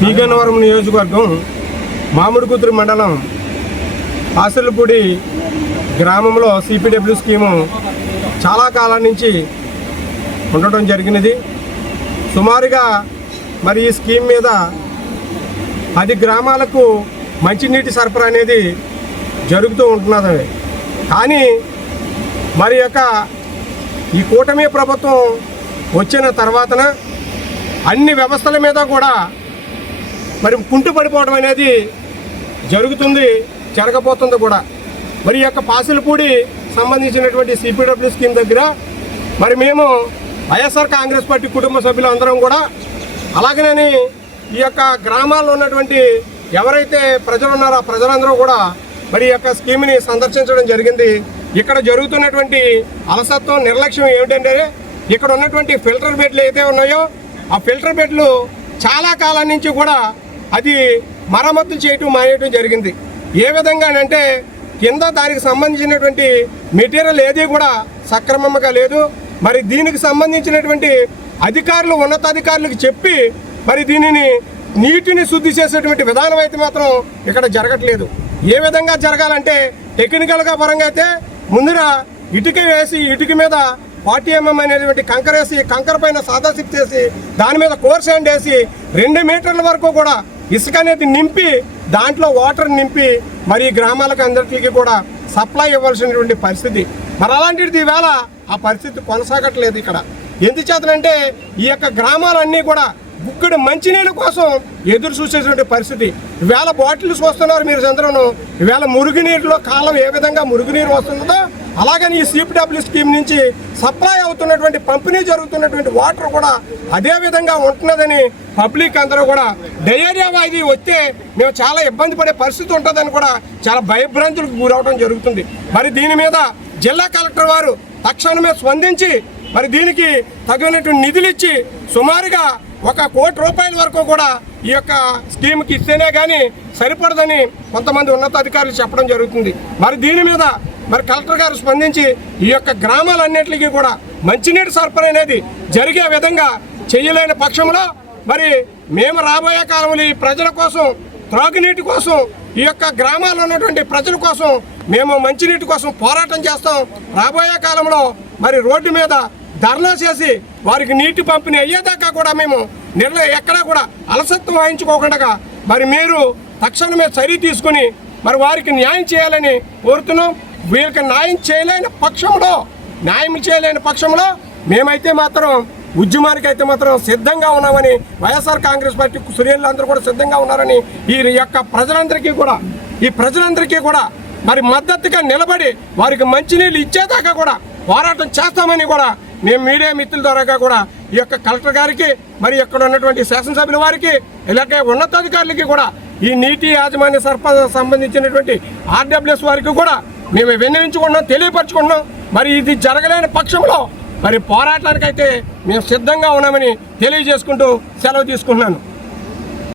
పీగన్నవరం నియోజకవర్గం మామిడికుదురు మండలం ఆసిర్లపూడి గ్రామంలో సిపిడబ్ల్యూ స్కీము చాలా కాలం నుంచి ఉండటం జరిగినది. సుమారుగా మరి ఈ స్కీమ్ మీద 10 గ్రామాలకు మంచినీటి సరఫరా అనేది జరుగుతూ ఉంటున్నది. కానీ మరి ఈ కూటమి ప్రభుత్వం వచ్చిన తర్వాతన అన్ని వ్యవస్థల మీద కూడా మరి కుంటుపడిపోవడం అనేది జరగబోతుంది కూడా. మరి పాసిలపూడి సంబంధించినటువంటి సిపిడబ్ల్యూ స్కీమ్ దగ్గర మరి మేము వైఎస్ఆర్ కాంగ్రెస్ పార్టీ కుటుంబ సభ్యులు అందరం కూడా అలాగనే ఈ గ్రామాల్లో ఉన్నటువంటి ఎవరైతే ప్రజలు ఉన్నారో ఆ ప్రజలందరూ కూడా మరి స్కీమ్ని సందర్శించడం జరిగింది. ఇక్కడ జరుగుతున్నటువంటి అలసత్వం నిర్లక్ష్యం ఏమిటంటే ఇక్కడ ఉన్నటువంటి ఫిల్టర్ బెడ్లు అయితే ఉన్నాయో ఆ ఫిల్టర్ బెడ్లు చాలా కాలం నుంచి కూడా అది మరమ్మతులు చేయటం మానేయటం జరిగింది. ఏ విధంగానంటే కింద దానికి సంబంధించినటువంటి మెటీరియల్ ఏది కూడా సక్రమంగా లేదు. మరి దీనికి సంబంధించినటువంటి అధికారులు ఉన్నతాధికారులకు చెప్పి మరి దీనిని నీటిని శుద్ధి చేసేటువంటి విధానం అయితే మాత్రం ఇక్కడ జరగట్లేదు. ఏ విధంగా జరగాలంటే టెక్నికల్గా పరంగా అయితే ముందర ఇటుక వేసి ఇటుక మీద 40 mm అనేటువంటి కంకర వేసి కంకర పైన సాదాసిప్ చేసి దాని మీద కోర్ శాండ్ వేసి 2 మీటర్ల వరకు కూడా ఇసుక అనేది నింపి దాంట్లో వాటర్ నింపి మరి గ్రామాలకు అందరికీ కూడా సప్లై ఇవ్వాల్సినటువంటి పరిస్థితి. మరి అలాంటిది ఈవేళ ఆ పరిస్థితి కొనసాగట్లేదు ఇక్కడ. ఎందుచేతనంటే ఈ గ్రామాలన్నీ కూడా గుక్కడి మంచినీళ్ళ కోసం ఎదురు చూసేటువంటి పరిస్థితి. ఈవేళ బాటిల్స్ వస్తున్నారు మీరు చంద్రను. ఈవేళ మురుగునీరులో కాలం ఏ విధంగా మురుగునీరు వస్తుందో అలాగని ఈ సిపిడబ్ల్యూ స్కీమ్ నుంచి సప్లై అవుతున్నటువంటి పంపిణీ జరుగుతున్నటువంటి వాటర్ కూడా అదే విధంగా ఉంటున్నదని పబ్లిక్ అందరూ కూడా డయేరియా వ్యాధి వస్తే మేము చాలా ఇబ్బంది పడే పరిస్థితి ఉంటుందని కూడా చాలా భయభ్రాంతులకు గురవడం జరుగుతుంది. మరి దీని మీద జిల్లా కలెక్టర్ వారు తక్షణమే స్పందించి మరి దీనికి తగినటువంటి నిధులు ఇచ్చి సుమారుగా 1 కోటి రూపాయల వరకు కూడా ఈ స్కీమ్కి ఇస్తేనే కానీ సరిపడదని కొంతమంది ఉన్నతాధికారులు చెప్పడం జరుగుతుంది. మరి దీని మీద మరి కలెక్టర్ గారు స్పందించి ఈ గ్రామాలన్నింటికి కూడా మంచినీటి సరఫరా అనేది జరిగే విధంగా చేయలేని పక్షంలో మరి మేము రాబోయే కాలంలో ఈ ప్రజల కోసం త్రాగునీటి కోసం ఈ గ్రామాల్లో ఉన్నటువంటి ప్రజల కోసం మేము మంచినీటి కోసం పోరాటం చేస్తాం. రాబోయే కాలంలో మరి రోడ్డు మీద ధర్నా చేసి వారికి నీటి పంపిణీ అయ్యేదాకా కూడా మేము ఎక్కడా కూడా అలసత్వం వహించుకోకుండా మరి మీరు తక్షణమే చర్య తీసుకుని మరి వారికి న్యాయం చేయాలని కోరుతున్నాం. వీళ్ళకి న్యాయం చేయలేని పక్షంలో మేమైతే మాత్రం ఉద్యమానికి అయితే మాత్రం సిద్ధంగా ఉన్నామని వైఎస్ఆర్ కాంగ్రెస్ పార్టీ శ్రేణులందరూ కూడా సిద్ధంగా ఉన్నారని ఈ ప్రజలందరికీ కూడా మరి మద్దతుగా నిలబడి వారికి మంచినీళ్ళు ఇచ్చేదాకా కూడా పోరాటం చేస్తామని కూడా మేము మీడియా మిత్రుల ద్వారా కూడా ఈ కలెక్టర్ గారికి మరి ఇక్కడ ఉన్నటువంటి శాసనసభ్యుల వారికి ఇలాగే ఉన్నతాధికారులకి కూడా ఈ నీటి యాజమాన్య సంబంధించినటువంటి ఆర్డబ్ల్యూఎస్ వారికి కూడా మేము విన్నవించుకున్నాం, తెలియపరచుకున్నాం. మరి ఇది జరగలేని పక్షంలో మరి పోరాటానికైతే మేము సిద్ధంగా ఉన్నామని తెలియజేసుకుంటూ సెలవు తీసుకుంటున్నాను.